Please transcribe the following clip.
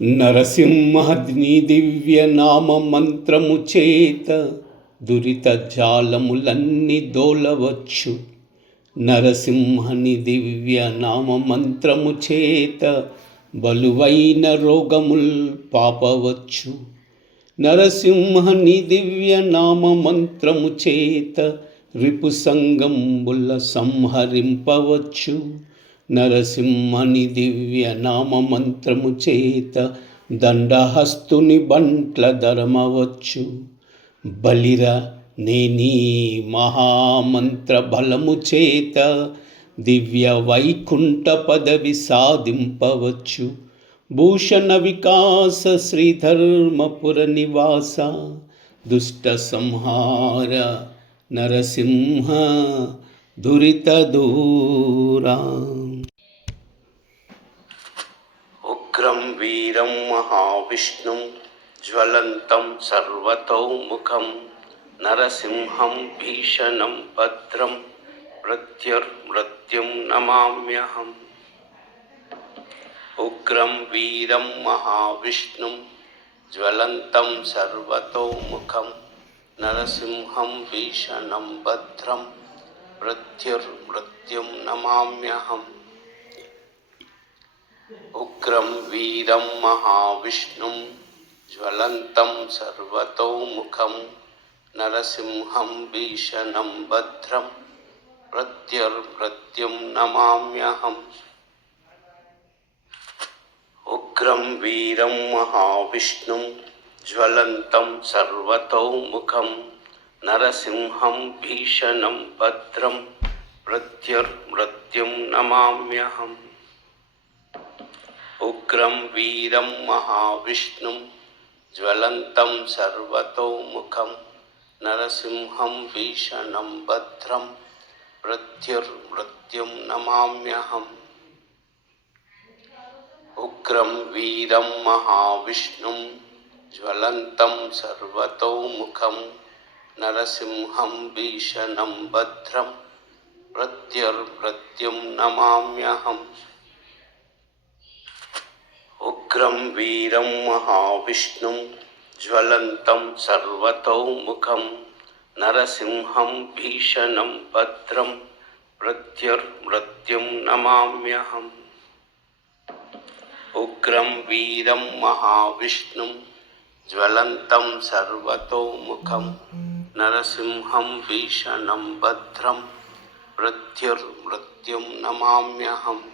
నరసింహని దివ్య నామ మంత్రము చేత దురిత జాలములన్నీ దోలవచ్చు. నరసింహని దివ్య నామ మంత్రము చేత బలువైన రోగముల్ పాపవచ్చు. నరసింహని దివ్య నామ మంత్రము చేత రిపు సంగంబుల సంహరింపవచ్చు. నరసింహని దివ్య నామ మంత్రము చేత దండహస్తుని బంట్ల ధరమవచ్చు. బలిర నేనీ మహామంత్ర బలము చేత దివ్య వైకుంఠ పదవి సాధింపవచ్చు. భూషణ వికాస శ్రీధర్మపుర నివాస దుష్ట సంహార నరసింహ దురిత దూరా. ఉగ్రం వీరం మహావిష్ణుం జ్వలంతం సర్వతోముఖం నరసింహం భీషణం భద్రం ప్రత్యర్మృత్యుం నమామ్యహం. ఉగ్రం వీరం మహావిష్ణుం జ్వలంతం సర్వతోముఖం నరసింహం భీషణం భద్రం ప్రత్యర్మృత్యుం నమామ్యహం. ఉగ్రం వీరం మహావిష్ణుం జ్వలంతం సర్వతోముఖం నరసింహం భీషణం భద్రం ప్రత్యర్మృత్యుం నమామ్యహం. ఉగ్రం వీరం మహావిష్ణుం జ్వలంతం సర్వతోముఖం నరసింహం భీషణం భద్రం ప్రత్యర్మృత్యుం నమామ్యహం. ఉగ్రం వీరం మహావిష్ణుం జ్వలంతం సర్వతోముఖం నరసింహం భీషణం భద్రం ప్రత్యర్మృత్యుం నమామ్యహం. ఉగ్రం వీరం మహావిష్ణుం జ్వలంతం సర్వతోముఖం నరసింహం భీషణం భద్రం ప్రత్యర్మృత్యుం నమామ్యహం. ఉగ్రం వీరం మహావిష్ణుం జ్వలంతం సర్వతోముఖం నరసింహం భీషణం భద్రం ప్రత్యర్మృత్యుం నమామ్యహం. ఉగ్రం వీరం మహావిష్ణుం జ్వలంతం సర్వతోముఖం నరసింహం భీషణం భద్రం ప్రత్యర్మృత్యుం నమామ్యహం.